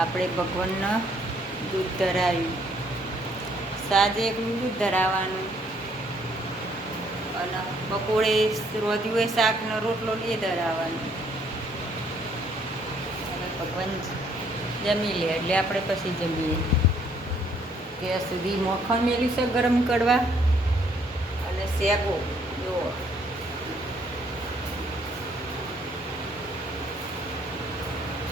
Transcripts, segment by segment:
આપણે ભગવાનને દૂધ ધરાવ્યું. સાંજે એકલું દૂધ ધરાવવાનું અને બપોરે રોધ્યું હોય શાકનો રોટલો લઈએ ધરાવવાનો. અને ભગવાન જમી લે એટલે આપણે પછી જમીએ. ત્યાં સુધી મખણ મેલ્યું છે ગરમ કરવા અને શેકો જુઓ.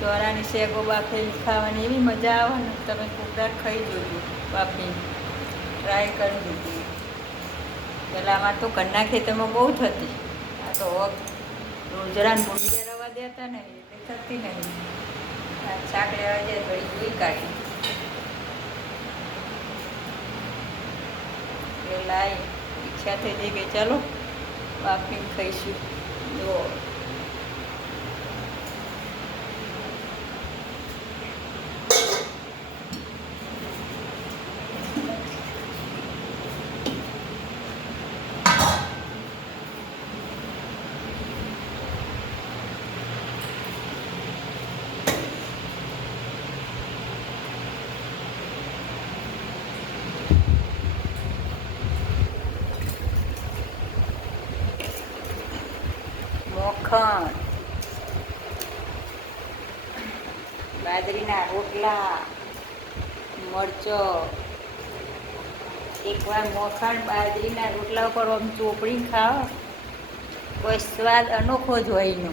ચોરાની શેકો બાફેલી ખાવાની એવી મજા આવે ને, તમે કોકદાર ખાઈ જોજો બાફીને, ટ્રાય કરી દીધી. પહેલાં અમારે તો ઘરના ખેતરમાં બહુ થતી. આ તો રોજરાને ભૂંડિયા રવા દેતા ને એટલે થતી નહીં. શાક લેવા જાય થોડી જોઈ કાઢી એટલે લાઈ ઈચ્છા થઈ જાય કે ચાલો બાફીને ખાઈશું. જુઓ મખણ, બાજરીના રોટલા, મરચો. એકવાર મખણ બાજરીના રોટલા ઉપર આમ ચોપડીને ખાઓ, કોઈ સ્વાદ અનોખો જ હોય એનો.